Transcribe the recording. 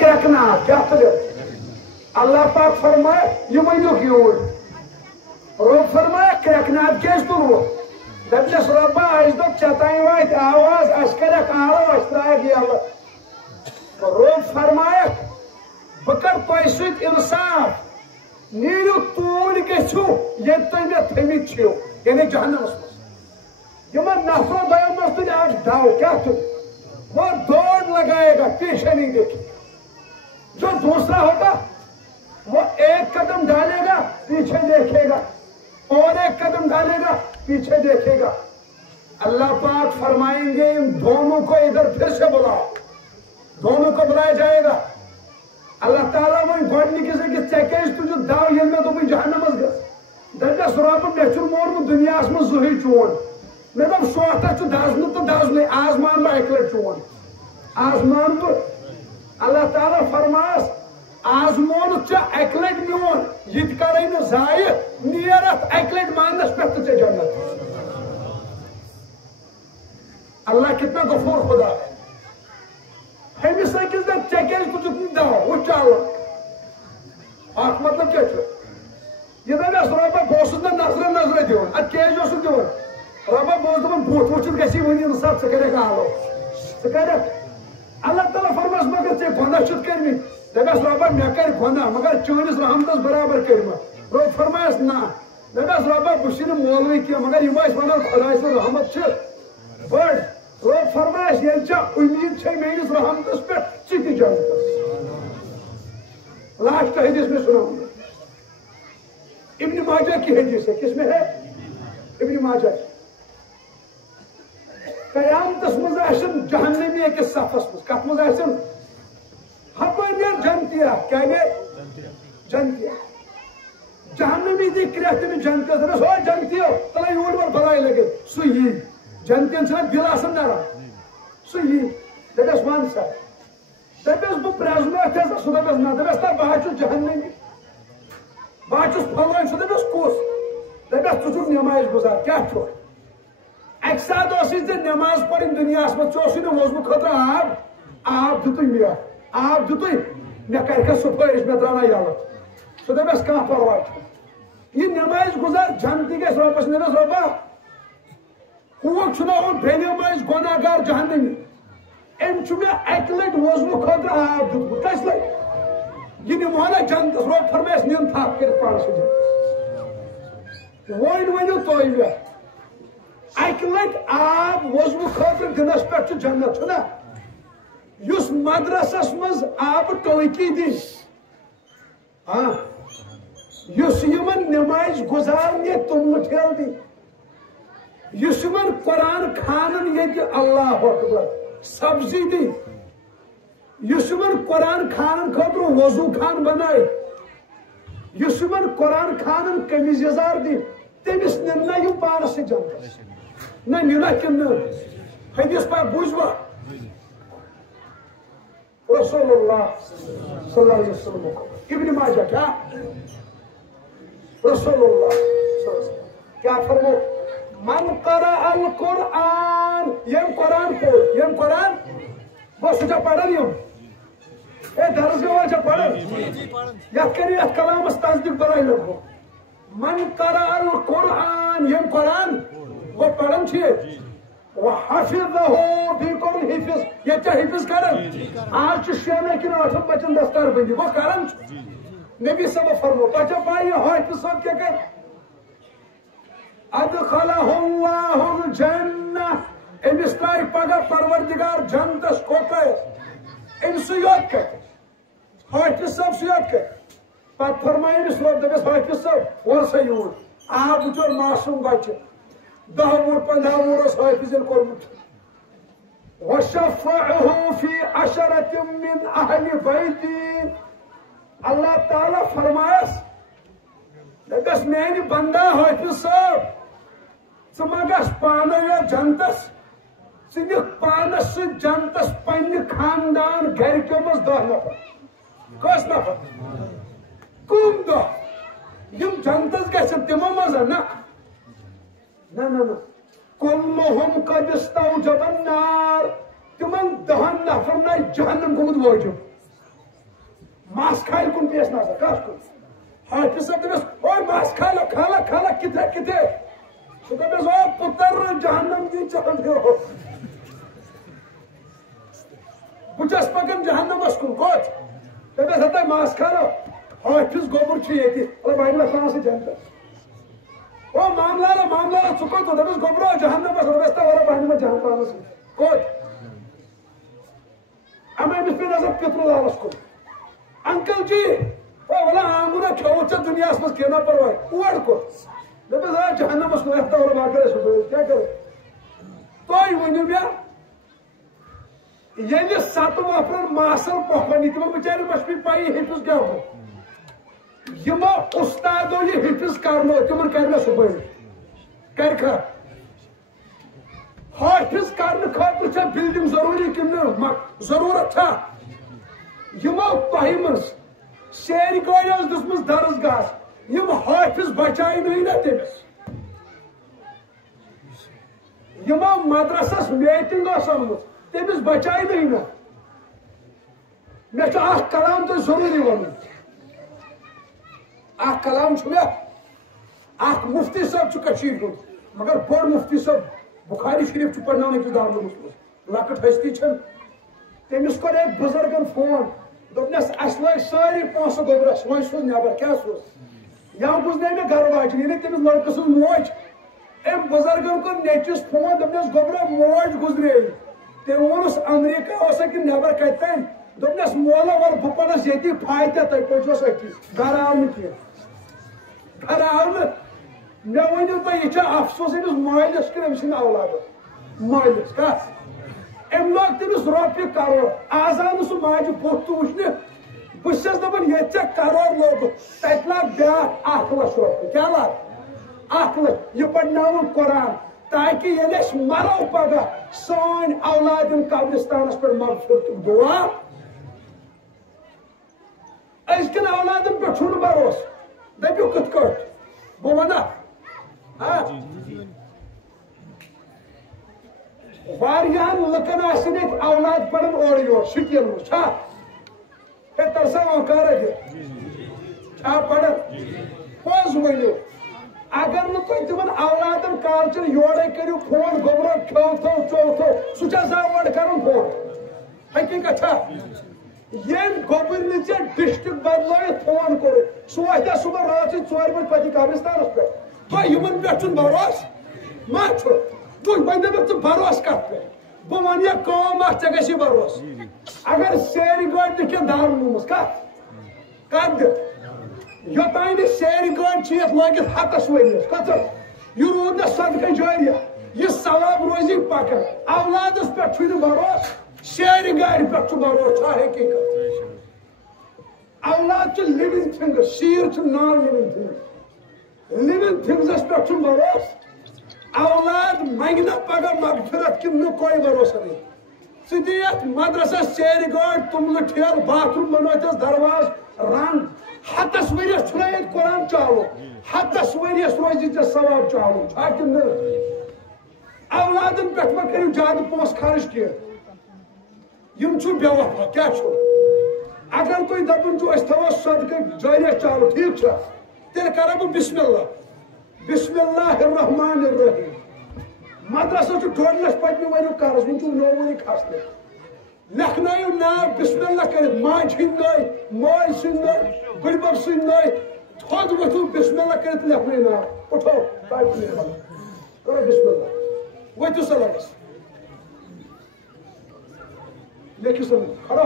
کرکنا کیا تلو اللہ پاک فرمائے یہ ونیوک یور رب فرمائے کرکنات کیس تلو دپنس ربا اس دب چتائیں وائت آواز اس کرک آلو اس تراغ یلو رب فرمائے بکر پیسوت انصاف نیرو تول گھو یہ تھی مے تھمت چھو یعنی جہنمس مز یمن نفروں دو مز تل آج ڈاؤ کیا تل وہ دوڑ لگائے گا پیچھے نہیں دیکھے جو دوسرا ہوگا وہ ایک قدم ڈالے گا پیچھے دیکھے گا اور ایک قدم ڈالے گا پیچھے دیکھے گا اللہ پاک فرمائیں گے ان دونوں کو ادھر پھر سے بلاؤ دونوں کو بلایا جائے گا اللہ تعالیٰ وہ گوڑنی کسی کہ چیکیش تجھو داو یہ میں تو بھی جہنم از گس دنیا سرابہ بیچر مورم دنیا اس میں زہی چون میں دب شوہتا چو دازنو تو دازنو آزمان میں اکلٹ چون آزمان تو اللہ تعالیٰ فرماس آزمان چا اکلٹ میون یہ کریں زائع نیرت اکلٹ مانس پہت چے جنت اللہ کتنا غفور خدا ہے ہمیں سکس دن چیکیج کو جتنی داو وہ چالا آخ مطلب کیا چھو یہ دن اس رابع بوسد نا نظر دیون ات کیج اسو دیون رابع بوسد من بوت وچت گسی ونی انصاف سکرے کا آلو سکرے اللہ تعالیٰ فرماس مگر چے گناہ چت کرمی دبیس رابع میں کر گناہ مگر چونس رحمتس برابر کرما رب فرمایس نا دبیس رابع بشین مولوی کیا مگر یہ واس ونان خدای سن رحمت چھ بڑ رب فرمایس یہ چا امید چھ میرس رحمتس پہ چتی جانت لاسٹ حدیث میں سناؤں گا ابن ماجہ کی حدیث ہے کس میں ہے ابن ماجہ قیامتس مز آسن جہنمی ایک صفس مز کت مز آسن ہپر جنتیا کیا گئے جنتیا جہنمی دی کریت میں جنتیا سو جنتیا تلا یور بر بلائی لگے سو یہ جنتین چھنا دل آسن نارا سو یہ دبیس وان سا دبیس بو پریزنو اتھیسا سو دبیس نا دبیس تا باچوس جہنمی باچوس پھلوائن سو دبیس کوس دبیس تجھو نمائش گزار کیا چھو ایک ساتھ اسی سے نماز پڑھیں دنیا اس میں چوسی نے وضو خطرہ آب دتوئی میا آب دتوئی میں کرکا سپرش میں درانا یالت سو دبیس کہاں پروائی چھو یہ نمائش گزار جنتی کے سروپس نمائش روپا ہوک چھنا ہون بینی نمائش گناہگار جہنمی ام چھو میں اکلٹ وضو خطرہ آب دتوئی کس لئے یہ نمانا جنت روپ فرمیس نیم تھاک کرت پانس جنت وائن وائنو توئی میں اکلٹ آب وضو خاطر دنس پہ جنت چھنا یس مدرسس مز آب ٹوکی دی ہاں یس یمن نمائش گزارنے تم ٹھیل دی یس یمن قرآن خانن یہ اللہ اکبر سبزی دی یس یمن قرآن خانن خاطر وضو خان بنائے یس یمن قرآن خانن قمیض یزار دی تمس نمنا یم پانس سے جنت نہ نینا کن حدیث پاک بوجھوا رسول اللہ صلی اللہ علیہ وسلم ابن ماجہ کیا رسول اللہ صلی اللہ علیہ وسلم کیا فرمو من قرأ القرآن یم قرآن پڑھ یم قرآن بس جا پڑھن یم اے درس گوا جا پڑھن یا کری ات کلام اس تصدیق برائی لگو من قرأ القرآن یم قرآن وہ پڑھن چھے وحفظه بالکل حفظ یہ چاہ حفظ کرن آج شیمے کی نوٹم بچن دستار بندی وہ کرن نبی صلی اللہ فرمو بچہ پائی حافظ صاحب کیا کر ادخلہ اللہ الجنہ امس ترائی پگہ پروردگار جنتس کوتا ہے امس یاد کر حافظ صاحب سے یاد کر پت فرمائی امس روب دبس حافظ صاحب ورسا یور آپ بچور معصوم بچہ 10 وُہُر 15 وُہُر اوس حٲفِظن کوٚرمُت وشفعه في 10 من اهل بيتي اللہ تعالیٰ فرمایس دپس میانہِ بندہ حٲفِظ صٲب ژٕ ما گژھ پانے یوت جنتس ژٕ نِکھ پانس سۭتۍ جنتس پننہِ خاندان گرِکیو منٛز 10 نفر کٔژ نفر کٕم 10 یِم جنتس گژھن تِمو منٛز نہ نہ نہ نہ كلهم قد استوجب النار تمن 10 نفر نہ جہنم گوٚمُت وٲجِب ماس کھائل کن پیس نظر کس کن حافظ صاحب دس اوے ماس کھالا کھالا کھالا کتے کتے سو دس او پتر جہنم دی چل دیو بچس پکن جہنم اس کن کوت دس ہتا ماس کھالا حافظ گوبر چھ یتی اللہ بھائی اللہ تعالی سے جنت او معاملہ چکو تو دس گوبر جہنم اس رستا والا بھائی میں جہنم اس کوت اما امس پہ نظر پتر لالس کن انکل جی والا آنگونا کھو چا دنیا اس مز کہنا پروائی اوڑ کو دبس آ جہنم اس کو رہتا اور باقر اس کو کیا کرے تو ہی ونیو بیا یعنی ساتو افران ماسل پوکھنی تمہیں بچاری مشپی پائی حفظ کیا ہو یما استادو یہ حفظ کرنو تمہیں کرنا صبح کر کھا حافظ کرنے خاطر چھا بلڈنگ ضروری کن ضرورت تھا یما تہی مز سیر گاڑی دسمس درس گاہ یم حافظ بچائی نہیں نا تمس یما مدرسس میٹنگ آمت تمس بچائی نہیں نا مے اخ کلام تو ضروری ون اخ کلام اخ مفتی صاحب کشیر ہند مگر بڑ مفتی صاحب بخاری شریف پڑھنے کس دارالعلومس مز لکٹ ہستی چھن تمس کور ایک بزرگن فون دس اس لگ ساری پونسہ گوبرس وہ سوز نبر کیا سوز یا گزرے مے گھر واجن یعنی تمس لڑکہ سن موج ام بزرگن کو نیچس فون دس گوبر موج گزرے تم وونس امریکہ اوسا کہ نبر کتن دس مولا ول بہ پڑس یتی فائدہ تہ پوچھوس اتی گھر آو نی گھر آو مے ؤنِو تُہۍ یہ افسوس أمِس مٲلِس کِنہٕ أمۍ سٕنٛدِ اولادس مٲلِس کتھ أمۍ لوگ تٔمِس رۄپیہِ کرور آز آو نہٕ سُہ ماجہِ بُتھ تہِ وٕچھنہِ بہٕ چھَس دپان ییٚتہِ ژےٚ کرور لوگُتھ تتہِ لاگ بیٛاکھ 1 لچھ رۄپیہِ کیٛاہ لاگ 1 لچھ یہِ پرناوُن قرآن تاکہِ ییٚلہِ أسۍ مرو پگاہ سٲنۍ اولاد یِن قبرستانس پٮ۪ٹھ مغفرتُک دُعا أزکٮ۪ن اولادن پٮ۪ٹھ چھُنہٕ بروسہٕ دٔپِو کِتھ کٲٹھۍ بہٕ ونہ واریاہن لُکن آسن ییٚتہِ اولاد پران اورٕ یور شُپین منٛز چھا ہے ترسا اوکارا دِ چھا پران پوٚز ؤنِو اگر نہٕ تُہۍ تِمن اولادن کالچن یورے کٔرِو فون گوبرو کھیو تھو چو تھو سُہ چھا زاوڑ کرُن فون حقیقت چھا ییٚمۍ گوبرنہِ ژےٚ ڈسٹرک بدلٲیِتھ فون کوٚرُتھ سُہ واتیا صبح راتھ 4 بجہِ پتہٕ قبرستانس پٮ۪ٹھ تۄہہِ یِمن پٮ۪ٹھ چھُنہٕ بروسہٕ ما چھُ تُہۍ وۄنۍ دٔپِو ژٕ بروسہٕ کتھ پٮ۪ٹھ بہٕ ونہٕ یہِ کٲم اکھ ژےٚ گژھی بروسہٕ اگر سیرِ گٲڑۍ دِکھ دارالعلومس کتھ دِ یوٚتانۍ نہٕ سیرِ گٲڑۍ چھِ یتھ لٲگِتھ 100 ؤرِیس کٔژن یہِ روٗد نہٕ صدقہ جٲریہ یہِ ثواب روزی پکان اولادس پٮ۪ٹھ چھُنہٕ بروسہٕ سیرِ گاڑِ پٮ۪ٹھ چھُ بروسہٕ چھا حقیقت اولاد چھِ لِونگ تھنگس شیٖر چھِ نان لِونگ تھنگس لِونگ تھنگسس پٮ۪ٹھ چھُنہٕ بروسہٕ اولاد منگنا پگہ مغفرت کن نہ کوئی بھروسہ نہیں ژٕ دِ یتھ مدرسس سیرِ گٲڑۍ توٚملہٕ ٹھیلہٕ باتھ روٗم بنٲیتس درواز رنگ 100 ؤرِیس چھُنہ ییٚتہِ قرآن چالو 100 ؤرِیس روزی ژےٚ ثواب چالو چھا کِنہٕ نہٕ اولادن پٮ۪ٹھ ما کٔرِو زیادٕ پونٛسہٕ خرٕچ کینٛہہ یِم چھُ بے وفا کیٛاہ چھُ اگر تُہۍ دپان چھُو أسۍ تھاوو صدقہٕ جٲریہ چالو ٹھیٖک چھا تیٚلہِ کرو بہٕ بسم اللہ الرحمن الرحیم مدرسہ چھُ 2 لچھ پٔتمہِ ؤریُک قرض وۄنۍ چھُ نوٚو ؤری کھسنٕے لیکھنٲیِو ناو بسم اللہ کٔرِتھ ماجہِ ہٕنٛدۍ نٲے مٲلۍ سٕنٛدۍ نٲے بٕڈبب سٕنٛدۍ نٲے تھوٚد ؤتھِو بسم اللہ کٔرِتھ لیکھنٲیِو ناو اُٹھو کرو بسم اللہ ؤتھِو سا لگس لیکھِو سا کھڑا